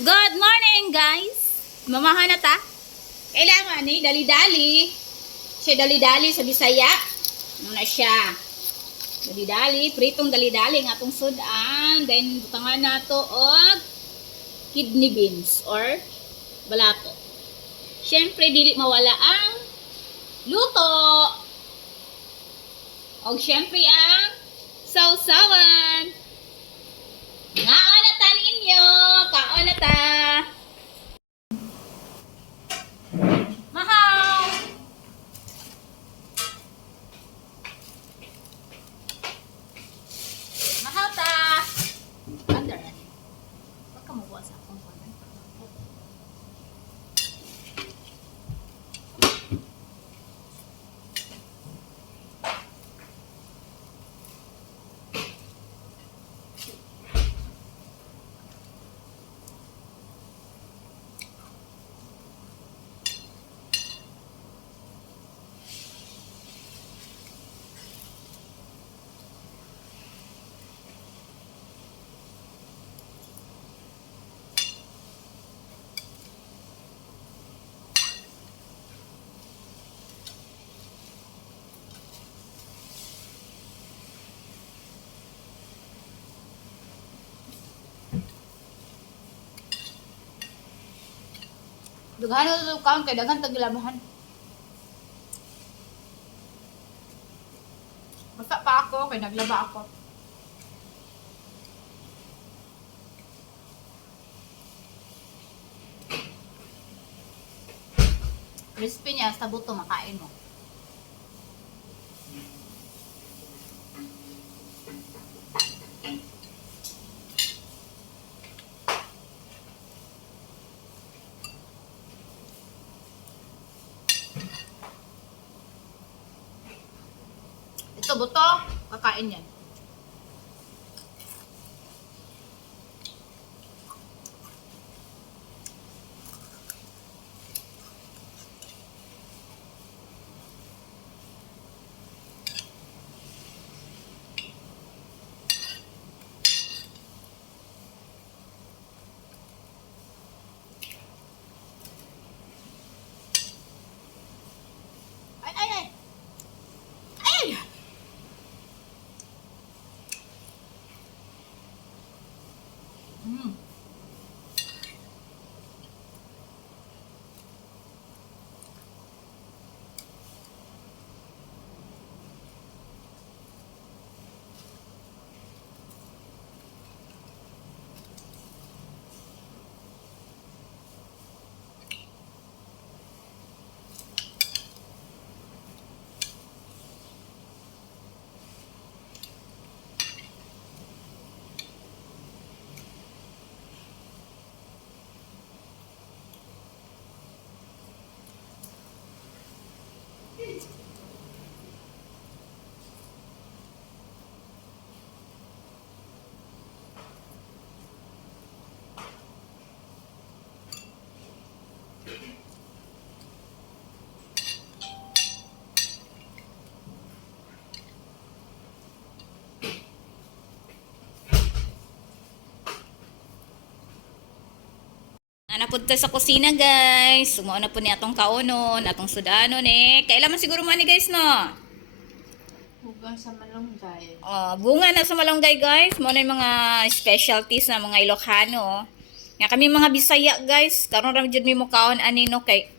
Good morning, guys! Mamahan na ta? Kailangan ni dali-dali. Siya dali-dali sa Bisaya. Muna siya. Dali-dali, pritong dali-dali nga atong sudan. Then, butangan na to og kidney beans or balato. Siyempre, dili mawala ang luto. Og siyempre ang sausawan. Na ninyo! Kaon na ta! Mahaw! Mahaw ta! Under. Huwag ka mabuha sa akong kuwan. Dughan na ito kaon kay daghan tagilabahan. Basta pa ako kay naglaba ako. Crispy niya sa buto makain mo. Ito buto, kakain yan. Ay, ay, ay! Ay! Mm. Ana po sa kusina guys. Sumuo na po ni atong kaunon, atong sudanon eh. Kailan man siguro man ni guys no? Hugang sa malunggay. Oh, bunga na sa malunggay guys. Mo na yung mga specialties na mga Ilocano. Nga kami mga Bisaya guys. Karon ra jud mi mo kaon ani no kay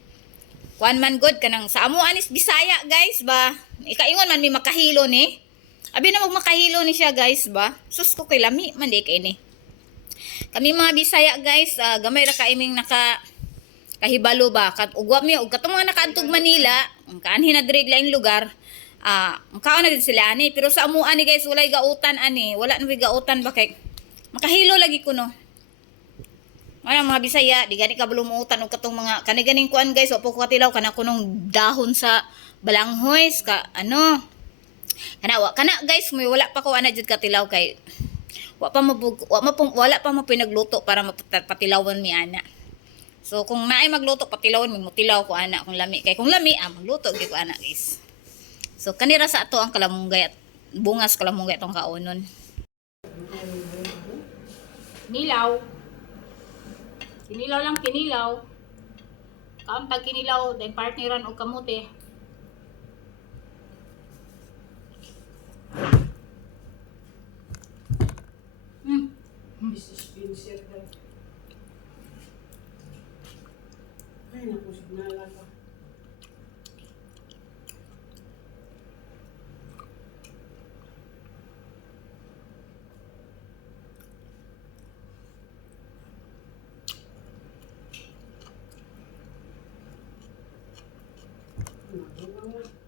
Kuan man good kanang sa amo anis Bisaya guys ba. Ikaingon man mi makahilo ni. Abi na mag makahilo ni siya guys ba. Sus ko kay lami man di kay ni. Kami mga Bisaya guys, ah, gamay ra kaiming naka kahibalo ba kat ugwa mi ug katong mga nakaadtog Manila, ang kaanhin na diri laing lugar. Ah, ang kaon na gid sila ani pero sa amo ani guys walay gautan ani, wala na gautan ba kay makahilo lagi ko no. Wala mga Bisaya, di gani ka bulumutan og katong mga kani ganing kuan guys, opo ko katilaw kana kunong dahon sa balanghoy ka ano. Kana wa kana guys, may wala pa ko ana jud katilaw kay wa pa mo bug- wa, ma pong- wala pa mo pinagluto para mapatilawan mi ana. So kung naay magluto patilawan mi mutilaw ko ana kung lami kay kung lami ah magluto gyud ko ana guys. So kanira sa ato ang kalamunggay at bungas kalamunggay tong kaunon. Nilaw. Kinilaw lang kinilaw. Kaon tag kinilaw, dahil partneran o kamote. bisnisprinsipyo. Ay, nakusog na lang Thank you.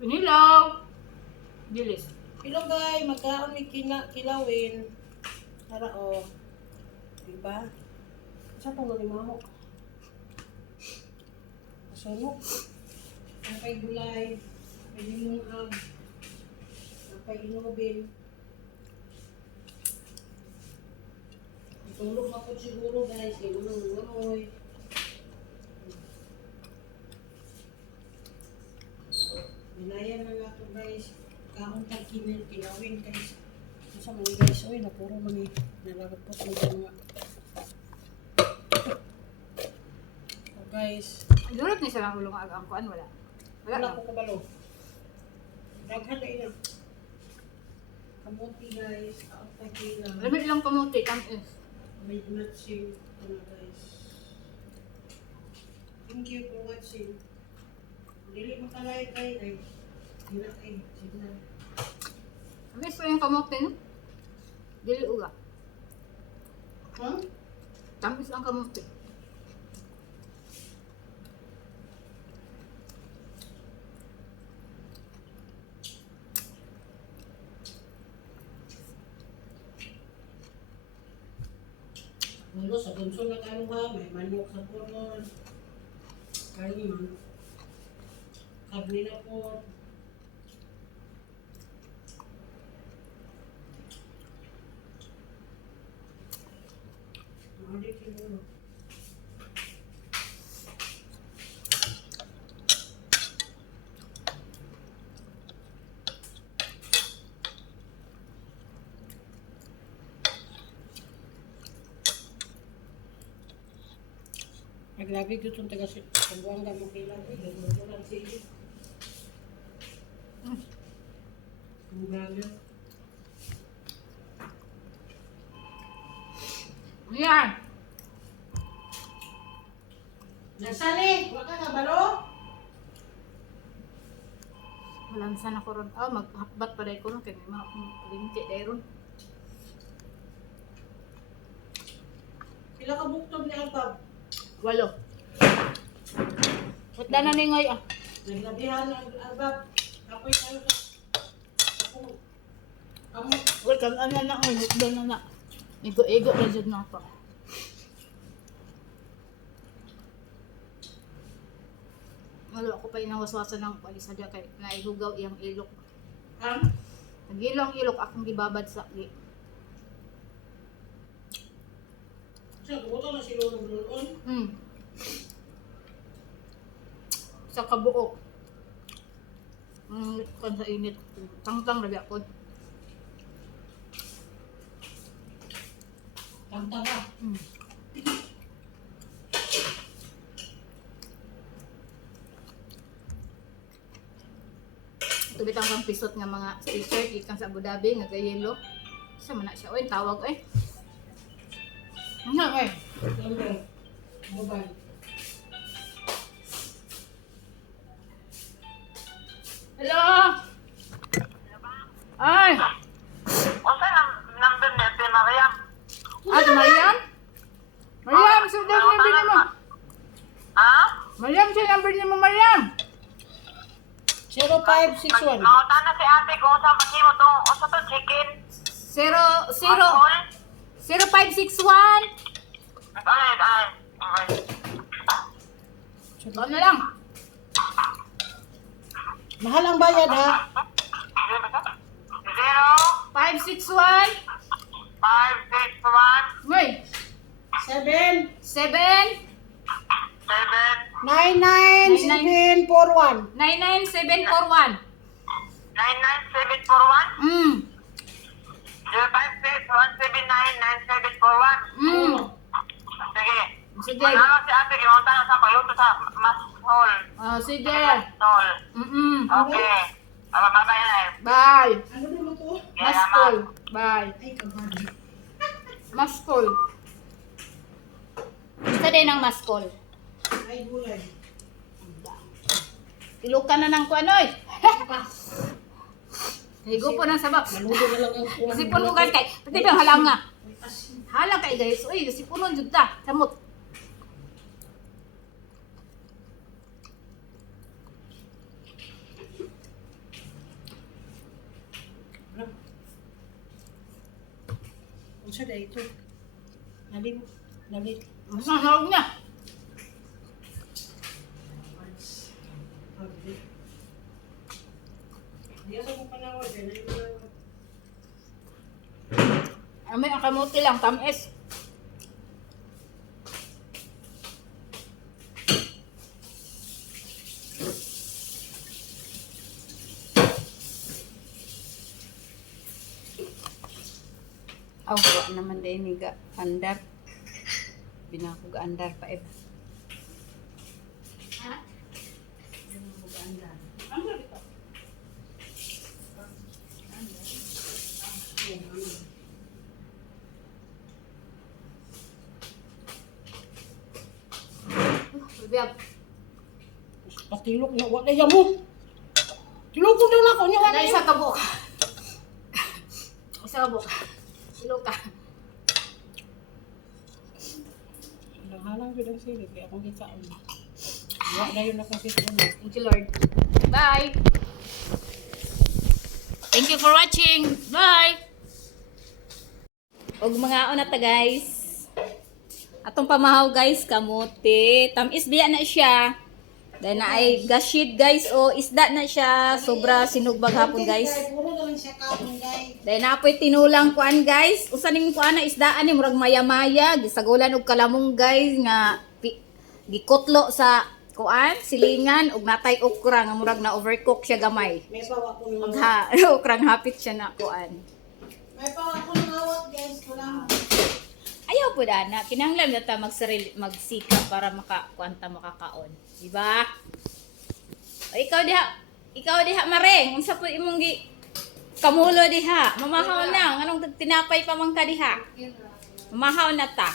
Kinilaw. Dilis. Hello guys, magkaon ni kina, kilawin. Para o. Diba? Sa itong nalimaho. Masunok. Ang kay gulay. May limunag. Ang kay inobin. Tulog ako siguro guys. Kaya unang ngamoy. Binayan na nga to guys. Kaon kay kinil kilawin guys. Sa mga guys, oy, napuro man eh. Nalalapot mo mga. Oh guys, Durot ni sa mga ulong agang kuan wala. Wala. wala ko kabalo. Daghan na ina. Kamuti guys, kaon kay kilaw. Lamig lang kamote kam is. May matching. Ano guys. Thank you for watching. Dili makalay kay ay. Dila kay. Signal. Amis ko yung kamote no. Dili uga. Huh? Tamis ang kamote. Ano, sa bunso na karuha, may manok sa puron. Karon man. Karni na po. Mali siguro. Naglabi ko itong taga si Pagwanga mo kailan. Naglabi si Vlogger. Yan. Nasali! Wala ka nga balo? Walang sana ko ron. Oh, maghakbat pa rin ko no. Kaya may mga linti dahil ron. Pila ka buktob ni Alpab? Walo. Ba't na na ningoy ah? Naglabihan ang Alpab. Apoy kayo sa... Ako. Wala kang ano na. Ay, doon na na. Igo-igo na dyan na pa. Wala ako pa inawaswasan ng palisadya kay naihugaw iyang ilok. Ha? Nagilo ang ilok akong gibabad sa gi. Siya, buto na si Lolo Lulon. Mm. Sa kabuok. Mm, kan sa init. Tangtang rabi ako. Tanta ka. Mm. Ito bitang kang pisot nga mga t-shirt ikan sa Abu Dhabi nga gayelo. Sa man na siya oy tawag. Ano eh? Number. Mobile. Hello. Ay, Unsa nang number ni Ate Mariam? ah, si Mariam? Mariam, so daw number niyo mo. Ha? Mariam, siya number niyo mo, Mariam. 0561. Nauta na si ate kung unsa maghimo tong unsa to chicken? Zero, zero, Apple? zero five six one. Ay, ay. ay. Ito na lang. Mahal ang bayad ha. Zero, Five six one, five, six, one, Ngoy, Seven, seven, seven, nine, nine, Nine, nine. seven, four, one. nine, nine, seven, four, one. nine, nine, seven, four, one, Mm, zero, five, six, one, seven, nine, nine, seven, four, one. mm. Sige. Sige. Manalo si ate, gimunta na sa pagluto sa mas hall. Oh, sige. Tol. Mm-mm. Okay. Aba, bye-bye na eh. Bye. Ano naman? Kaya Maskol. naman. Bye. Ay, kabali. Maskol. Gusto din ng maskol. Ay, gulay. Ilukan na ng kuanoy. Higo po ng sabak. Maludo na lang ang kuwan. Sipon ko guys kay. Pati bang halang nga. Hala kay guys. Uy, sipunon jud ta. Samot. Siya dahil ito. Nalim. Nalim. Mas eh, na yung panawag. Amin ang kamuti lang. Tamis. Aw, wa naman din ni andar. Binako ga andar pa eh. Ha? Andar. Andar ito. Biyab. Patilok na. Wala yan mo. Tilok ko na ako. Niya isa ka buka. Isa ka buka. Ilo ka. Halang ko lang sila. Kaya akong kikaon. Wala yun ako sila. Thank you, Lord. Bye. Thank you for watching. Bye. Og mga una ta guys. Atong pamahaw guys, kamote. Tamis biya na siya. Dahil na ay gashid guys o isda na siya. Sobra sinugbag hapon guys. Dahil na apoy tinulang kuan guys. Usa ning kuan na isdaan ni murag maya-maya, gisagulan og kalamong guys nga gikutlo sa kuan, silingan ug natay okra nga murag na overcook siya gamay. May pawa ko ng Ug awat. ha, okrang hapit siya na kuan. May pawa ko ng awat guys. Wala. Ayaw po dana, kinahanglan na ta magsarili magsika para maka kuanta makakaon, di ba? O ikaw diha, ikaw diha mareng, unsa po imong gi kamulo diha? Mamahaw na, anong tinapay pa man ka diha? Mamahaw na ta.